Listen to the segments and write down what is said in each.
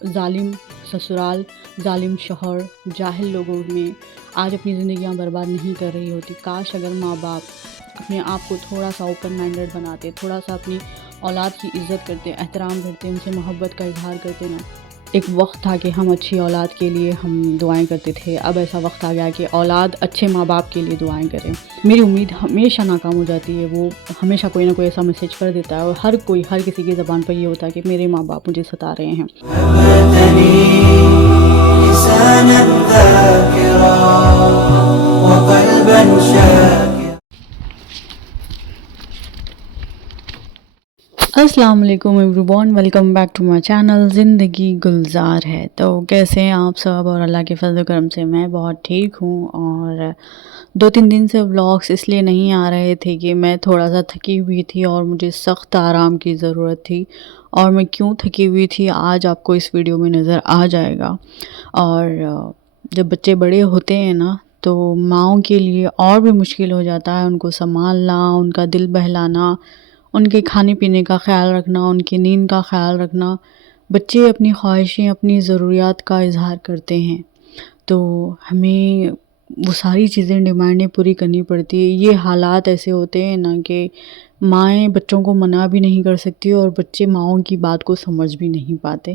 ظالم سسرال، ظالم شوہر، جاہل لوگوں میں آج اپنی زندگیاں برباد نہیں کر رہی ہوتی۔ کاش اگر ماں باپ اپنے آپ کو تھوڑا سا اوپن مائنڈڈ بناتے، تھوڑا سا اپنی اولاد کی عزت کرتے، احترام کرتے، ان سے محبت کا اظہار کرتے نا۔ ایک وقت تھا کہ ہم اچھی اولاد کے لیے ہم دعائیں کرتے تھے، اب ایسا وقت آ گیا کہ اولاد اچھے ماں باپ کے لیے دعائیں کریں۔ میری امید ہمیشہ ناکام ہو جاتی ہے، وہ ہمیشہ کوئی نہ کوئی ایسا میسیج کر دیتا ہے، اور ہر کسی کی زبان پر یہ ہوتا ہے کہ میرے ماں باپ مجھے ستا رہے ہیں۔ لسانا ذاكرا وقلبا شاكرا۔ السلام علیکم everyone, welcome back to my channel Zindagi Gulzar ہے۔ تو کیسے ہیں آپ سب؟ اور اللہ کے فضل و کرم سے میں بہت ٹھیک ہوں۔ اور 2-3 دن سے ولاگس اس لیے نہیں آ رہے تھے کہ میں تھوڑا سا تھکی ہوئی تھی اور مجھے سخت آرام کی ضرورت تھی، اور میں کیوں تھکی ہوئی تھی آج آپ کو اس ویڈیو میں نظر آ جائے گا۔ اور جب بچے بڑے ہوتے ہیں نا تو ماؤں کے لیے اور بھی مشکل ہو جاتا ہے ان کو سنبھالنا، ان کا دل بہلانا، ان کے کھانے پینے کا خیال رکھنا، ان کی نیند کا خیال رکھنا۔ بچے اپنی خواہشیں، اپنی ضروریات کا اظہار کرتے ہیں، تو ہمیں وہ ساری چیزیں ڈیمانڈیں پوری کرنی پڑتی ہے۔ یہ حالات ایسے ہوتے ہیں نا کہ مائیں بچوں کو منع بھی نہیں کر سکتی، اور بچے ماؤں کی بات کو سمجھ بھی نہیں پاتے۔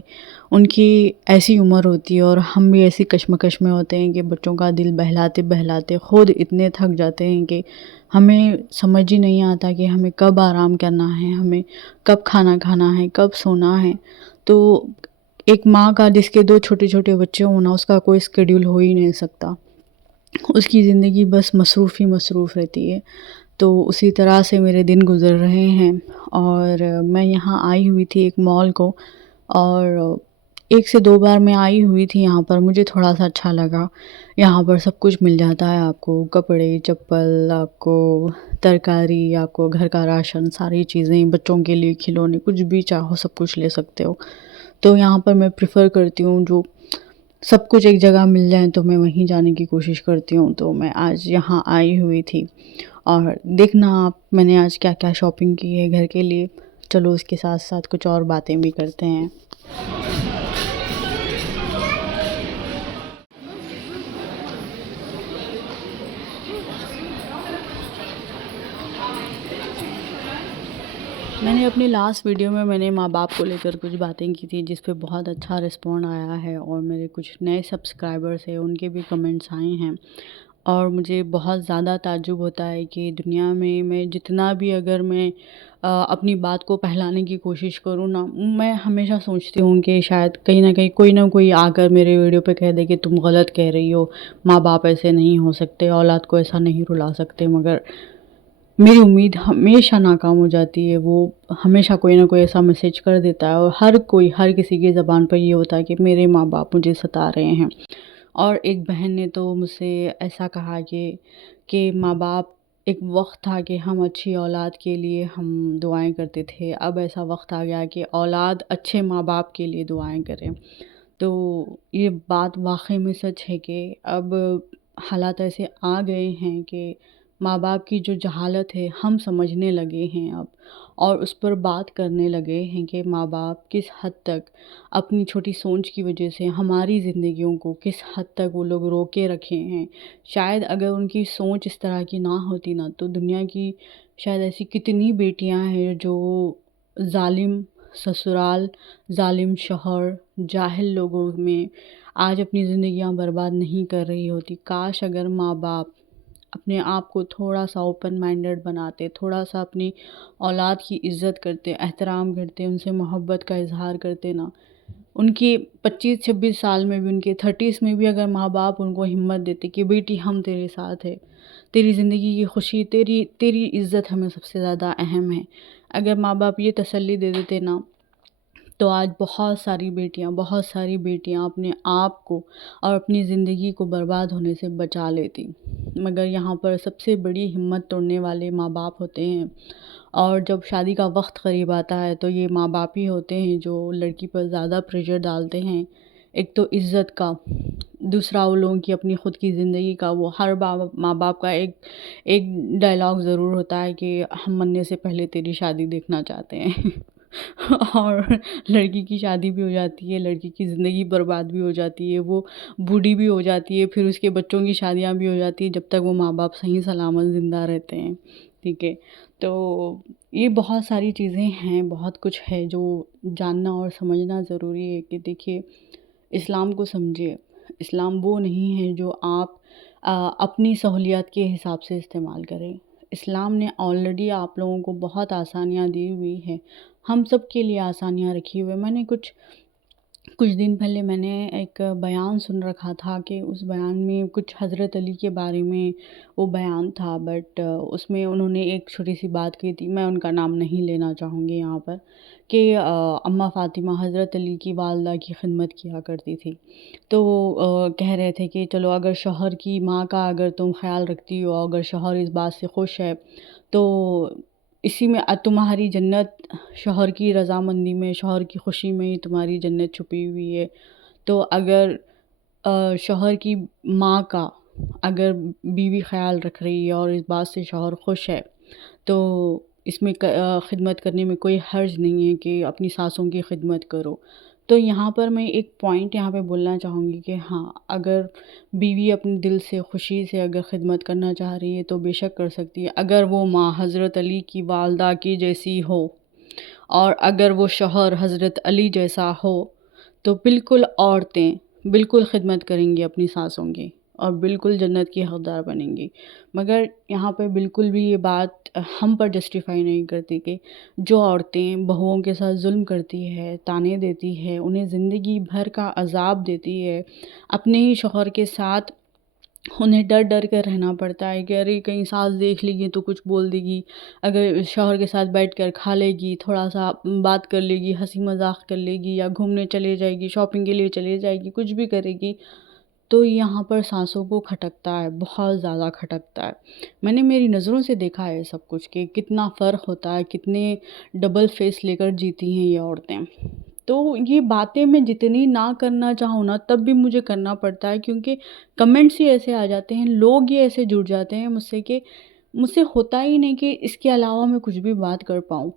ان کی ایسی عمر ہوتی ہے اور ہم بھی ایسی کشمکش میں ہوتے ہیں کہ بچوں کا دل بہلاتے بہلاتے خود اتنے تھک جاتے ہیں کہ ہمیں سمجھ ہی نہیں آتا کہ ہمیں کب آرام کرنا ہے، ہمیں کب کھانا کھانا ہے، کب سونا ہے۔ تو ایک ماں کا جس کے 2 چھوٹے چھوٹے بچے ہونا، اس کا کوئی اسکیڈول ہو ہی نہیں سکتا، اس کی زندگی بس مصروف ہی مصروف رہتی ہے۔ تو اسی طرح سے میرے دن گزر رہے ہیں، اور میں یہاں آئی ہوئی تھی ایک مال کو، اور 1 سے 2 بار میں آئی ہوئی تھی یہاں پر، مجھے تھوڑا سا اچھا لگا۔ یہاں پر سب کچھ مل جاتا ہے، آپ کو کپڑے، چپل، آپ کو ترکاری، آپ کو گھر کا راشن، ساری چیزیں، بچوں کے لیے کھلونے، کچھ بھی چاہو سب کچھ لے سکتے ہو۔ تو یہاں پر میں پریفر کرتی ہوں جو سب کچھ ایک جگہ مل جائیں تو میں وہیں جانے کی کوشش کرتی ہوں۔ تو میں آج یہاں آئی ہوئی تھی، اور دیکھنا آپ میں نے آج کیا کیا شاپنگ کی ہے گھر کے لیے۔ چلو اس کے ساتھ ساتھ کچھ اور باتیں بھی کرتے ہیں۔ میں نے اپنی لاسٹ ویڈیو میں نے ماں باپ کو لے کر کچھ باتیں کی تھی، جس پہ بہت اچھا رسپونڈ آیا ہے، اور میرے کچھ نئے سبسکرائبرس ہیں، ان کے بھی کمنٹس آئے ہیں، اور مجھے بہت زیادہ تعجب ہوتا ہے کہ دنیا میں جتنا بھی اگر میں اپنی بات کو پھیلانے کی کوشش کروں نا، میں ہمیشہ سوچتی ہوں کہ شاید کہیں نہ کوئی آ کر میرے ویڈیو پہ کہہ دے کہ تم غلط کہہ رہی ہو، ماں باپ ایسے نہیں ہو سکتے، اولاد کو ایسا نہیں رلا سکتے۔ مگر میری امید ہمیشہ ناکام ہو جاتی ہے، وہ ہمیشہ کوئی نہ کوئی ایسا میسیج کر دیتا ہے، اور ہر کسی کی زبان پر یہ ہوتا ہے کہ میرے ماں باپ مجھے ستا رہے ہیں۔ اور ایک بہن نے تو مجھ سے ایسا کہا کہ ماں باپ، ایک وقت تھا کہ ہم اچھی اولاد کے لیے ہم دعائیں کرتے تھے، اب ایسا وقت آ گیا کہ اولاد اچھے ماں باپ کے لیے دعائیں کریں۔ تو یہ بات واقعی میں سچ ہے کہ اب حالات ایسے آ گئے ہیں کہ ماں باپ کی جو جہالت ہے ہم سمجھنے لگے ہیں اب، اور اس پر بات کرنے لگے ہیں کہ ماں باپ کس حد تک اپنی چھوٹی سوچ کی وجہ سے ہماری زندگیوں کو کس حد تک وہ لوگ روکے رکھے ہیں۔ شاید اگر ان کی سوچ اس طرح کی نہ ہوتی نا، تو دنیا کی شاید ایسی کتنی بیٹیاں ہیں جو ظالم سسرال، ظالم شوہر، جاہل لوگوں میں آج اپنی زندگیاں برباد نہیں کر رہی ہوتی۔ کاش اگر ماں باپ اپنے آپ کو تھوڑا سا اوپن مائنڈڈ بناتے، تھوڑا سا اپنی اولاد کی عزت کرتے، احترام کرتے، ان سے محبت کا اظہار کرتے نا۔ ان کی 25-26 سال میں بھی، ان کے 30s میں بھی اگر ماں باپ ان کو ہمت دیتے کہ بیٹی ہم تیرے ساتھ ہے، تیری زندگی کی خوشی، تیری عزت ہمیں سب سے زیادہ اہم ہے، اگر ماں باپ یہ تسلی دے دیتے نا، تو آج بہت ساری بیٹیاں اپنے آپ کو اور اپنی زندگی کو برباد ہونے سے بچا لیتی۔ مگر یہاں پر سب سے بڑی ہمت توڑنے والے ماں باپ ہوتے ہیں، اور جب شادی کا وقت قریب آتا ہے تو یہ ماں باپ ہی ہوتے ہیں جو لڑکی پر زیادہ پریشر ڈالتے ہیں۔ ایک تو عزت کا، دوسرا وہ لوگوں کی اپنی خود کی زندگی کا۔ وہ ہر ماں باپ کا ایک ڈائلاگ ضرور ہوتا ہے کہ ہم مرنے سے پہلے تیری شادی دیکھنا چاہتے ہیں۔ اور لڑکی کی شادی بھی ہو جاتی ہے، لڑکی کی زندگی برباد بھی ہو جاتی ہے، وہ بوڑھی بھی ہو جاتی ہے، پھر اس کے بچوں کی شادیاں بھی ہو جاتی ہیں جب تک وہ ماں باپ صحیح سلامت زندہ رہتے ہیں، ٹھیک ہے؟ تو یہ بہت ساری چیزیں ہیں، بہت کچھ ہے جو جاننا اور سمجھنا ضروری ہے کہ دیکھیے اسلام کو سمجھیے، اسلام وہ نہیں ہے جو آپ اپنی سہولیات کے حساب سے استعمال کریں۔ اسلام نے آلریڈی آپ لوگوں کو بہت آسانیاں دی ہوئی ہے، ہم سب کے لیے آسانیاں رکھی ہوئے۔ میں نے کچھ دن پہلے میں نے ایک بیان سن رکھا تھا کہ اس بیان میں کچھ حضرت علی کے بارے میں وہ بیان تھا، بٹ اس میں انہوں نے ایک چھوٹی سی بات کی تھی، میں ان کا نام نہیں لینا چاہوں گی یہاں پر، کہ اماں فاطمہ حضرت علی کی والدہ کی خدمت کیا کرتی تھی۔ تو وہ کہہ رہے تھے کہ چلو اگر شوہر کی ماں کا اگر تم خیال رکھتی ہو، اگر شوہر اس بات سے خوش ہے تو اسی میں تمہاری جنت شوہر کی رضامندی میں، شوہر کی خوشی میں ہی تمہاری جنت چھپی ہوئی ہے۔ تو اگر شوہر کی ماں کا اگر بیوی خیال رکھ رہی ہے اور اس بات سے شوہر خوش ہے تو اس میں خدمت کرنے میں کوئی حرج نہیں ہے کہ اپنی ساسوں کی خدمت کرو۔ تو یہاں پر میں ایک پوائنٹ یہاں پہ بولنا چاہوں گی کہ ہاں، اگر بیوی اپنے دل سے خوشی سے اگر خدمت کرنا چاہ رہی ہے تو بے شک کر سکتی ہے، اگر وہ ماں حضرت علی کی والدہ کی جیسی ہو اور اگر وہ شوہر حضرت علی جیسا ہو تو بالکل عورتیں بالکل خدمت کریں گی اپنی ساسوں کی اور بالکل جنت کی حقدار بنیں گی۔ مگر یہاں پہ بالکل بھی یہ بات ہم پر جسٹیفائی نہیں کرتی کہ جو عورتیں بہوؤں کے ساتھ ظلم کرتی ہے، طعنے دیتی ہے، انہیں زندگی بھر کا عذاب دیتی ہے، اپنے ہی شوہر کے ساتھ انہیں ڈر ڈر کر رہنا پڑتا ہے کہ ارے کہیں ساس دیکھ لے گی تو کچھ بول دے گی، اگر شوہر کے ساتھ بیٹھ کر کھا لے گی، تھوڑا سا بات کر لے گی، ہنسی مذاق کر لے گی، یا گھومنے چلے جائے گی، شاپنگ کے لیے چلے جائے گی، کچھ بھی کرے گی، تو یہاں پر سانسوں کو کھٹکتا ہے، بہت زیادہ کھٹکتا ہے۔ میں نے میری نظروں سے دیکھا ہے سب کچھ کہ کتنا فرق ہوتا ہے، کتنے ڈبل فیس لے کر جیتی ہیں یہ عورتیں۔ تو یہ باتیں میں جتنی نہ کرنا چاہوں نا تب بھی مجھے کرنا پڑتا ہے، کیونکہ کمنٹس ہی ایسے آ جاتے ہیں، لوگ یہ ایسے جڑ جاتے ہیں مجھ سے کہ مجھ سے ہوتا ہی نہیں کہ اس کے علاوہ میں کچھ بھی بات کر پاؤں۔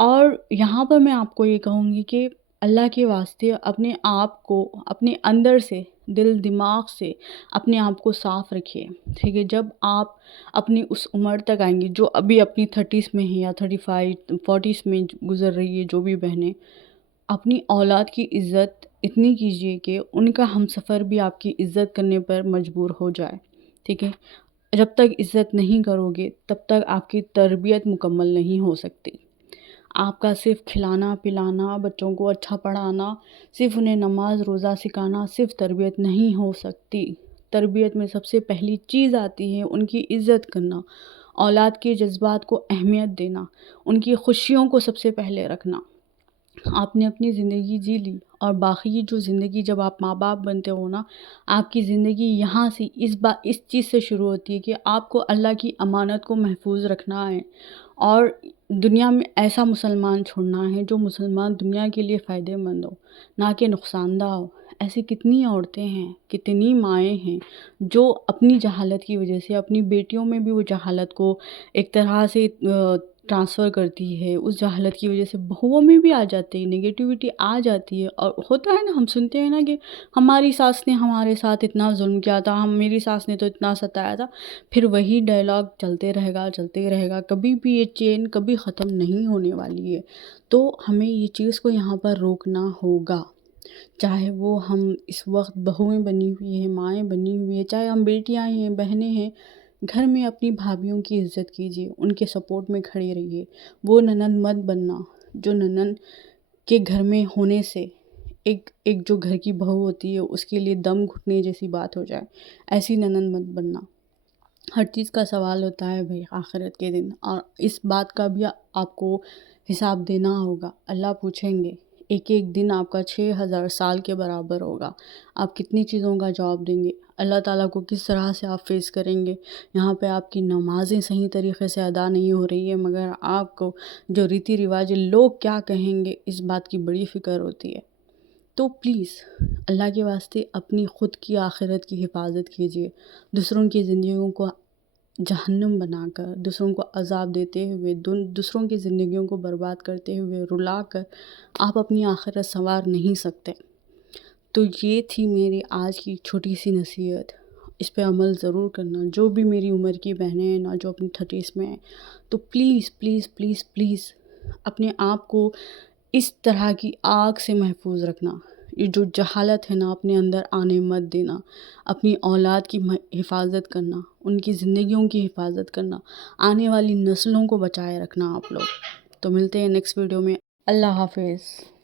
اور یہاں پر میں آپ کو یہ کہوں گی کہ اللہ کے واسطے اپنے آپ کو اپنے اندر سے، دل دماغ سے اپنے آپ کو صاف رکھیے، ٹھیک ہے؟ جب آپ اپنی اس عمر تک آئیں گی جو ابھی اپنی 30s میں ہے یا 35 40s میں گزر رہی ہے، جو بھی بہنیں، اپنی اولاد کی عزت اتنی کیجیے کہ ان کا ہم سفر بھی آپ کی عزت کرنے پر مجبور ہو جائے، ٹھیک ہے؟ جب تک عزت نہیں کرو گے تب تک آپ کی تربیت مکمل نہیں ہو سکتی۔ آپ کا صرف کھلانا پلانا، بچوں کو اچھا پڑھانا، صرف انہیں نماز روزہ سکھانا صرف تربیت نہیں ہو سکتی۔ تربیت میں سب سے پہلی چیز آتی ہے ان کی عزت کرنا، اولاد کے جذبات کو اہمیت دینا، ان کی خوشیوں کو سب سے پہلے رکھنا۔ آپ نے اپنی زندگی جی لی اور باقی جو زندگی جب آپ ماں باپ بنتے ہو نا، آپ کی زندگی یہاں سے اس چیز سے شروع ہوتی ہے کہ آپ کو اللہ کی امانت کو محفوظ رکھنا ہے اور دنیا میں ایسا مسلمان چھوڑنا ہے جو مسلمان دنیا کے لیے فائدہ مند ہو، نہ کہ نقصان دہ ہو۔ ایسی کتنی عورتیں ہیں، کتنی مائیں ہیں جو اپنی جہالت کی وجہ سے اپنی بیٹیوں میں بھی وہ جہالت کو ایک طرح سے ٹرانسفر کرتی ہے، اس جہالت کی وجہ سے بہوؤں میں بھی آ جاتی ہے، نگیٹیوٹی آ جاتی ہے۔ اور ہوتا ہے نا، ہم سنتے ہیں نا کہ ہماری ساس نے ہمارے ساتھ اتنا ظلم کیا تھا، میری ساس نے تو اتنا ستایا تھا، پھر وہی ڈائلاگ چلتے رہے گا، کبھی بھی یہ چین کبھی ختم نہیں ہونے والی ہے۔ تو ہمیں یہ چیز کو یہاں پر روکنا ہوگا، چاہے وہ ہم اس وقت بہویں بنی ہوئی ہیں، مائیں بنی ہوئی ہیں، چاہے ہم بیٹیاں ہیں، بہنیں ہیں، گھر میں اپنی بھابھیوں کی عزت کیجیے، ان کے سپورٹ میں کھڑے رہیے۔ وہ ننند مت بننا جو ننند کے گھر میں ہونے سے ایک جو گھر کی بہو ہوتی ہے اس کے لیے دم گھٹنے جیسی بات ہو جائے، ایسی ننند مت بننا۔ ہر چیز کا سوال ہوتا ہے بھائی آخرت کے دن، اور اس بات کا بھی آپ کو حساب دینا ہوگا، اللہ پوچھیں گے۔ ایک ایک دن آپ کا 6000 سال کے برابر ہوگا، آپ کتنی چیزوں کا جواب دیں گے، اللہ تعالیٰ کو کس طرح سے آپ فیس کریں گے۔ یہاں پہ آپ کی نمازیں صحیح طریقے سے ادا نہیں ہو رہی ہے، مگر آپ کو جو ریتی رواج لوگ کیا کہیں گے اس بات کی بڑی فکر ہوتی ہے۔ تو پلیز اللہ کے واسطے اپنی خود کی آخرت کی حفاظت کیجیے، دوسروں کی زندگیوں کو جہنم بنا کر، دوسروں کو عذاب دیتے ہوئے، دوسروں کی زندگیوں کو برباد کرتے ہوئے، رلا کر آپ اپنی آخرت سنوار نہیں سکتے۔ تو یہ تھی میری آج کی چھوٹی سی نصیحت، اس پہ عمل ضرور کرنا۔ جو بھی میری عمر کی بہنیں ہیں نا، جو اپنی 30s میں ہیں، تو پلیز پلیز پلیز پلیز اپنے آپ کو اس طرح کی آگ سے محفوظ رکھنا۔ یہ جو جہالت ہے نا، اپنے اندر آنے مت دینا۔ اپنی اولاد کی حفاظت کرنا، ان کی زندگیوں کی حفاظت کرنا، آنے والی نسلوں کو بچائے رکھنا آپ لوگ۔ تو ملتے ہیں نیکسٹ ویڈیو میں۔ اللہ حافظ۔